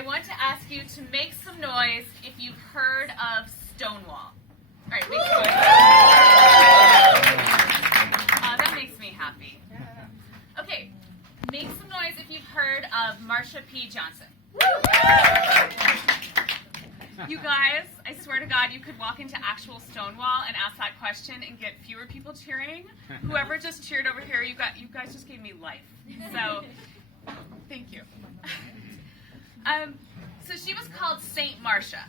I want to ask you to make some noise if you've heard of Stonewall. All right, make some noise. That makes me happy. Okay, make some noise if you've heard of Marsha P. Johnson. You guys, I swear to God, you could walk into actual Stonewall and ask that question and get fewer people cheering. Whoever just cheered over here, you guys just gave me life. So, thank you. So she was called Saint Marsha.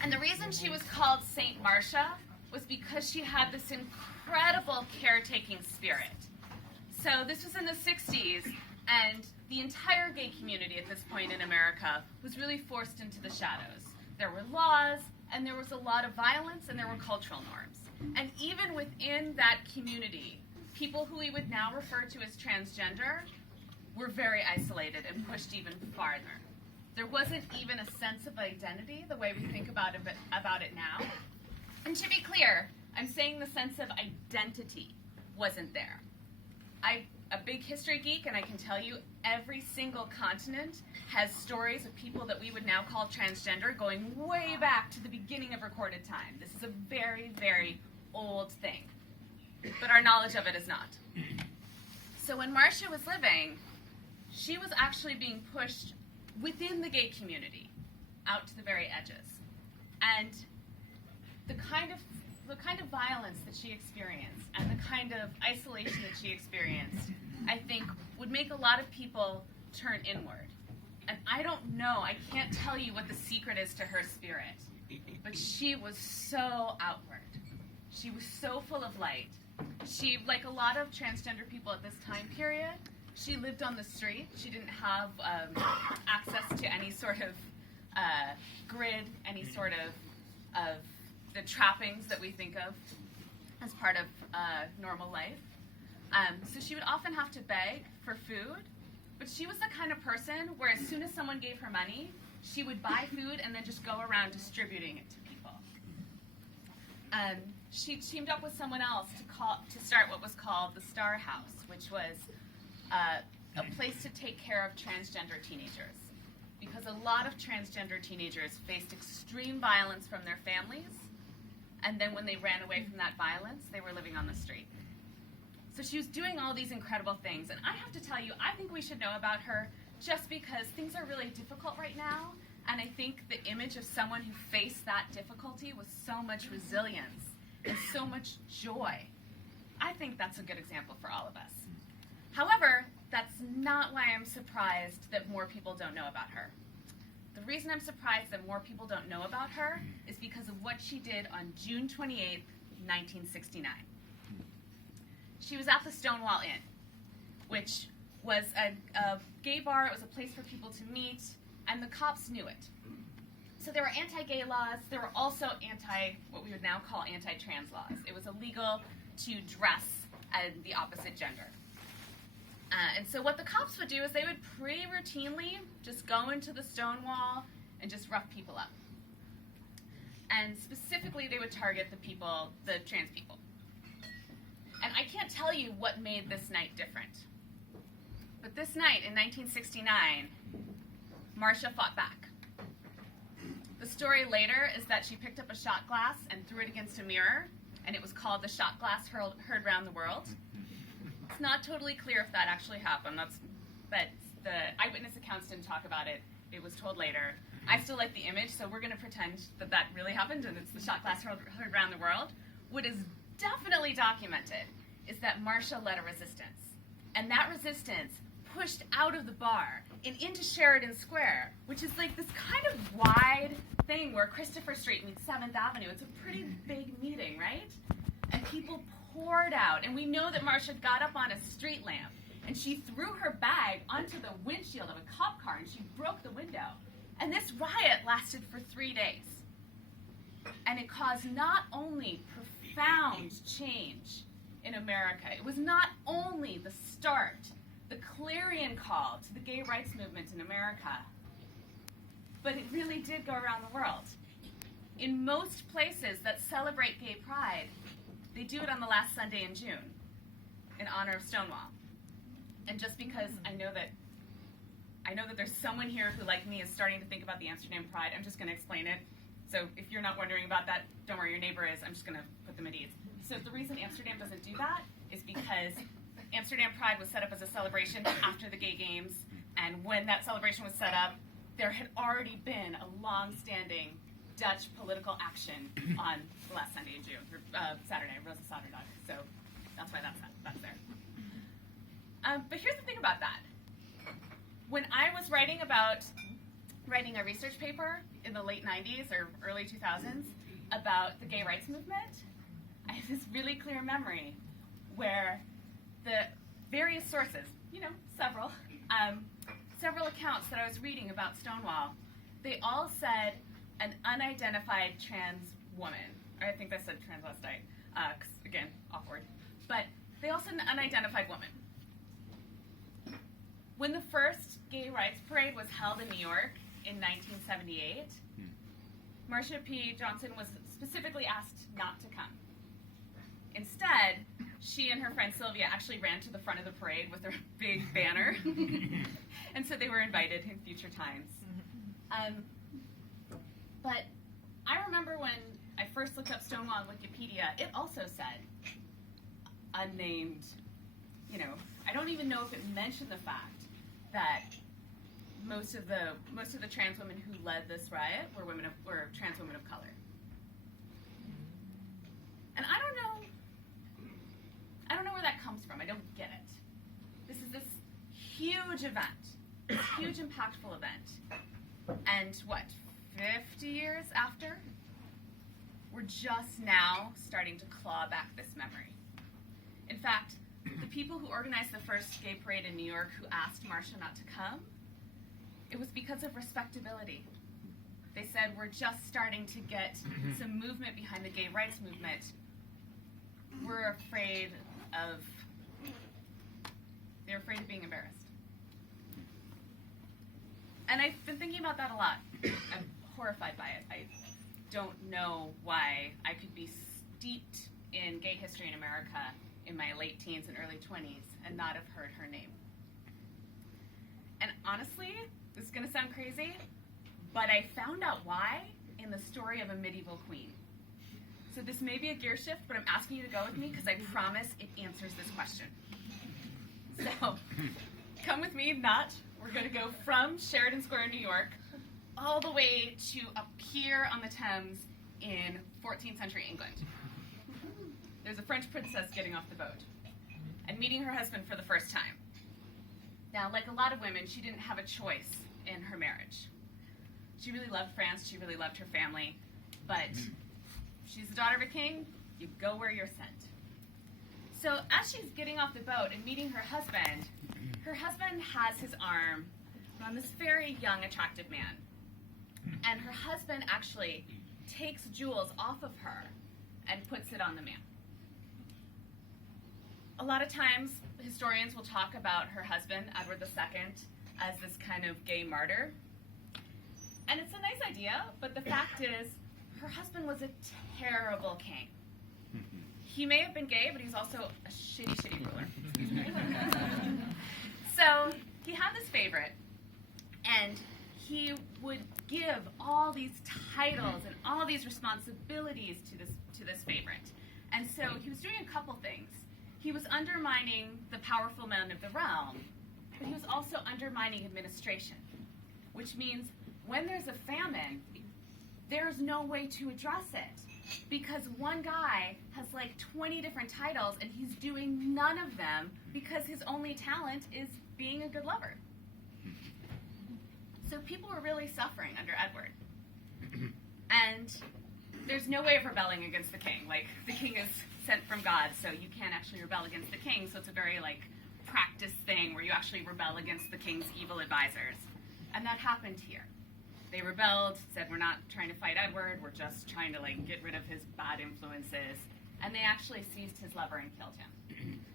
And the reason she was called Saint Marsha was because she had this incredible caretaking spirit. So this was in the 60s, and the entire gay community at this point in America was really forced into the shadows. There were laws, and there was a lot of violence, and there were cultural norms. And even within that community, people who we would now refer to as transgender were very isolated and pushed even farther. There wasn't even a sense of identity the way we think about it now. And to be clear, I'm saying the sense of identity wasn't there. I'm a big history geek, and I can tell you every single continent has stories of people that we would now call transgender going way back to the beginning of recorded time. This is a very, very old thing, but our knowledge of it is not. So when Marsha was living, she was actually being pushed within the gay community out to the very edges. And the kind of violence that she experienced and the kind of isolation that she experienced, I think, would make a lot of people turn inward. And I don't know, I can't tell you what the secret is to her spirit, but she was so outward. She was so full of light. She, like a lot of transgender people at this time period, she lived on the street. She didn't have access to any sort of grid, any sort of the trappings that we think of as part of normal life. So she would often have to beg for food, but she was the kind of person where as soon as someone gave her money, she would buy food and then just go around distributing it to people. She teamed up with someone else to start what was called the Star House, which was a place to take care of transgender teenagers, because a lot of transgender teenagers faced extreme violence from their families, and then when they ran away from that violence, they were living on the street. So she was doing all these incredible things, and I have to tell you, I think we should know about her just because things are really difficult right now, and I think the image of someone who faced that difficulty with so much resilience and so much joy, I think that's a good example for all of us. However, that's not why I'm surprised that more people don't know about her. The reason I'm surprised that more people don't know about her is because of what she did on June 28th, 1969. She was at the Stonewall Inn, which was a gay bar. It was a place for people to meet, and the cops knew it. So there were anti-gay laws. There were also what we would now call anti-trans laws. It was illegal to dress as the opposite gender. And so what the cops would do is they would pretty routinely just go into the Stonewall and just rough people up. And specifically, they would target the trans people. And I can't tell you what made this night different. But this night in 1969, Marsha fought back. The story later is that she picked up a shot glass and threw it against a mirror, and it was called the shot glass heard round the world. It's not totally clear if that actually happened. But the eyewitness accounts didn't talk about it. It was told later. I still like the image, so we're going to pretend that really happened, and it's the shot glass heard around the world. What is definitely documented is that Marsha led a resistance. And that resistance pushed out of the bar and into Sheridan Square, which is like this kind of wide thing where Christopher Street meets 7th Avenue. It's a pretty big meeting, right? And people poured out. And we know that Marsha got up on a street lamp and she threw her bag onto the windshield of a cop car and she broke the window. And this riot lasted for 3 days. And it caused not only profound change in America, it was not only the start, the clarion call to the gay rights movement in America, but it really did go around the world. In most places that celebrate gay pride, they do it on the last Sunday in June in honor of Stonewall. And just because I know that I know that there's someone here who, like me, is starting to think about the Amsterdam Pride. I'm just going to explain it. So if you're not wondering about that, don't worry, your neighbor is. I'm just going to put them at ease. So the reason Amsterdam doesn't do that is because Amsterdam Pride was set up as a celebration after the gay games, and when that celebration was set up, there had already been a long-standing Dutch political action on the last Sunday in June, or Saturday, Rosa Saturdag. So that's why that's there. But here's the thing about that. When I was writing a research paper in the late 90s or early 2000s about the gay rights movement, I have this really clear memory where the various sources, several accounts that I was reading about Stonewall, they all said an unidentified trans woman. Or I think they said transvestite, 'cause, again, awkward. But they all said an unidentified woman. When the first gay rights parade was held in New York in 1978, Marsha P. Johnson was specifically asked not to come. Instead, she and her friend Sylvia actually ran to the front of the parade with their big banner, and so they were invited in future times. But I remember when I first looked up Stonewall on Wikipedia, it also said unnamed, I don't even know if it mentioned the fact that most of the trans women who led this riot were trans women of color. And I don't know where that comes from. I don't get it. This is this huge event, this huge impactful event. And 50 years after, we're just now starting to claw back this memory. In fact, the people who organized the first gay parade in New York who asked Marsha not to come, it was because of respectability. They said, we're just starting to get some movement behind the gay rights movement. They're afraid of being embarrassed. And I've been thinking about that a lot. I'm horrified by it. I don't know why I could be steeped in gay history in America in my late teens and early 20s and not have heard her name. And honestly, this is going to sound crazy, but I found out why in the story of a medieval queen. So this may be a gear shift, but I'm asking you to go with me because I promise it answers this question. So, come with me, we're going to go from Sheridan Square, New York, all the way to up here on the Thames in 14th century England. There's a French princess getting off the boat and meeting her husband for the first time. Now, like a lot of women, she didn't have a choice in her marriage. She really loved France, she really loved her family, but she's the daughter of a king, you go where you're sent. So as she's getting off the boat and meeting her husband has his arm on this very young, attractive man. And her husband actually takes jewels off of her and puts it on the man. A lot of times, historians will talk about her husband, Edward II, as this kind of gay martyr. And it's a nice idea, but the fact is, her husband was a terrible king. He may have been gay, but he's also a shitty ruler. So he had this favorite, and he would give all these titles and all these responsibilities to this favorite. And so he was doing a couple things. He was undermining the powerful men of the realm, but he was also undermining administration, which means when there's a famine, there's no way to address it because one guy has like 20 different titles and he's doing none of them because his only talent is being a good lover. So people were really suffering under Edward. And there's no way of rebelling against the king. Like, the king is sent from God, so you can't actually rebel against the king, so it's a very, practice thing where you actually rebel against the king's evil advisors. And that happened here. They rebelled, said, we're not trying to fight Edward, we're just trying to, get rid of his bad influences. And they actually seized his lover and killed him.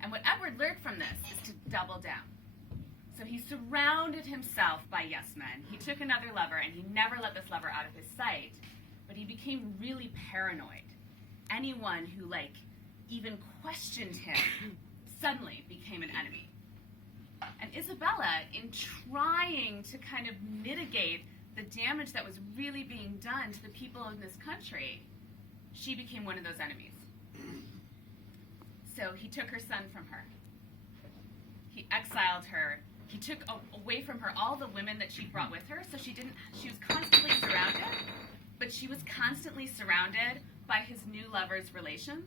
And what Edward learned from this is to double down. So he surrounded himself by yes men. He took another lover, and he never let this lover out of his sight. But he became really paranoid. Anyone who, even questioned him suddenly became an enemy. And Isabella, in trying to kind of mitigate the damage that was really being done to the people in this country, she became one of those enemies. So he took her son from her. He exiled her. He took away from her all the women that she brought with her, so she was constantly surrounded, but she was constantly surrounded by his new lover's relations.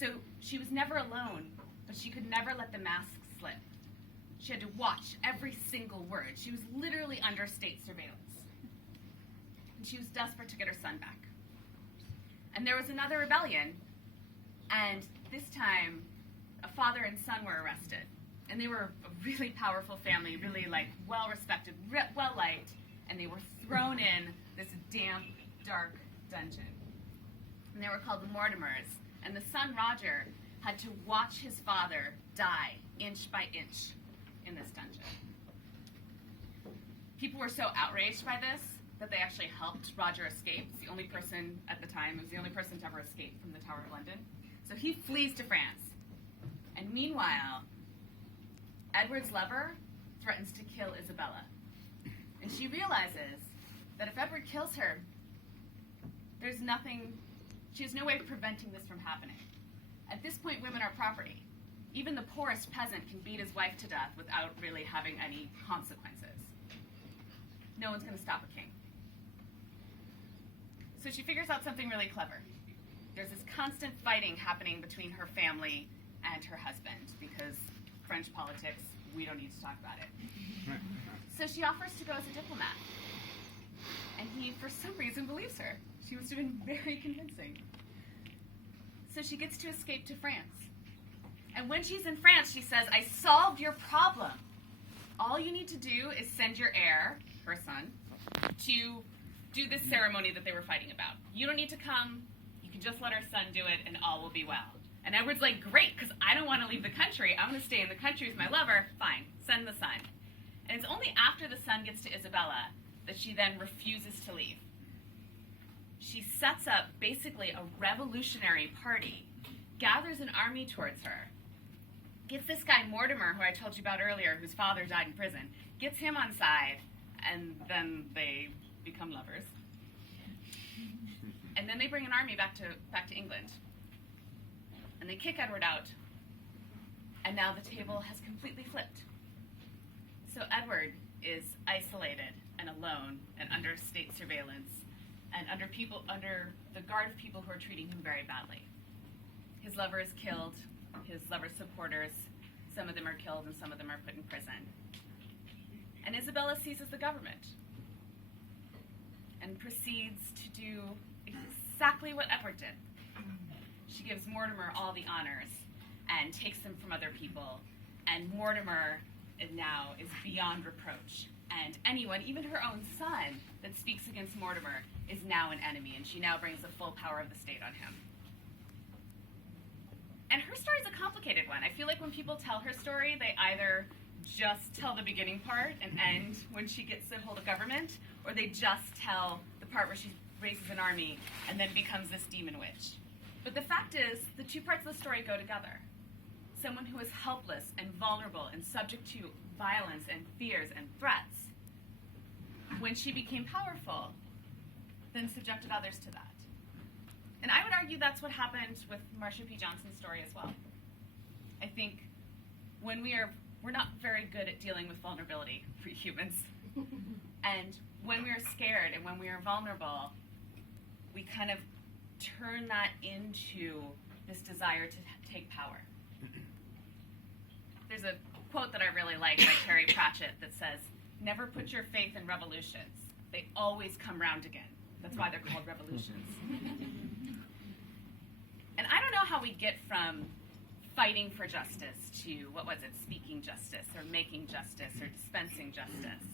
So she was never alone, but she could never let the mask slip. She had to watch every single word. She was literally under state surveillance. And she was desperate to get her son back. And there was another rebellion, and this time a father and son were arrested. And they were a really powerful family, really well-respected, well-liked, and they were thrown in this damp, dark dungeon. And they were called the Mortimers. And the son, Roger, had to watch his father die inch by inch in this dungeon. People were so outraged by this that they actually helped Roger escape. It's the only person at the time, it was the only person to ever escape from the Tower of London. So he flees to France. And meanwhile, Edward's lover threatens to kill Isabella. And she realizes that if Edward kills her, she has no way of preventing this from happening. At this point, women are property. Even the poorest peasant can beat his wife to death without really having any consequences. No one's going to stop a king. So she figures out something really clever. There's this constant fighting happening between her family and her husband because French politics, we don't need to talk about it. So she offers to go as a diplomat. And he, for some reason, believes her. She must have been very convincing. So she gets to escape to France. And when she's in France, she says, I solved your problem. All you need to do is send your heir, her son, to do this ceremony that they were fighting about. You don't need to come. You can just let our son do it, and all will be well. And Edward's like, great, because I don't want to leave the country. I want to stay in the country with my lover. Fine, send the son. And it's only after the son gets to Isabella that she then refuses to leave. She sets up basically a revolutionary party, gathers an army towards her, gets this guy Mortimer, who I told you about earlier, whose father died in prison, gets him on side, and then they become lovers. And then they bring an army back to England. And they kick Edward out. And now the table has completely flipped. So Edward is isolated and alone and under state surveillance and under the guard of people who are treating him very badly. His lover is killed, his lover's supporters, some of them are killed and some of them are put in prison. And Isabella seizes the government and proceeds to do exactly what Edward did. She gives Mortimer all the honors and takes them from other people, and Mortimer now is beyond reproach. And anyone, even her own son, that speaks against Mortimer is now an enemy, and she now brings the full power of the state on him. And her story is a complicated one. I feel like when people tell her story, they either just tell the beginning part and end when she gets a hold of government, or they just tell the part where she raises an army and then becomes this demon witch. But the fact is, the two parts of the story go together. Someone who is helpless and vulnerable and subject to violence and fears and threats, when she became powerful, then subjected others to that. And I would argue that's what happened with Marsha P. Johnson's story as well. I think when we're not very good at dealing with vulnerability for humans. And when we are scared and when we are vulnerable, we kind of turn that into this desire to take power. There's a quote that I really like by Terry Pratchett that says, never put your faith in revolutions. They always come round again. That's why they're called revolutions. And I don't know how we get from fighting for justice to, speaking justice or making justice or dispensing justice.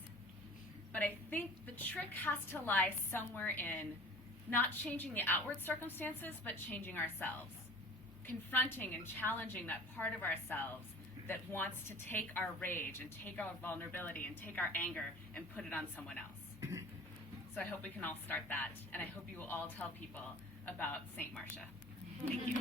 But I think the trick has to lie somewhere in not changing the outward circumstances, but changing ourselves. Confronting and challenging that part of ourselves that wants to take our rage and take our vulnerability and take our anger and put it on someone else. So I hope we can all start that, and I hope you will all tell people about St. Marsha. Thank you.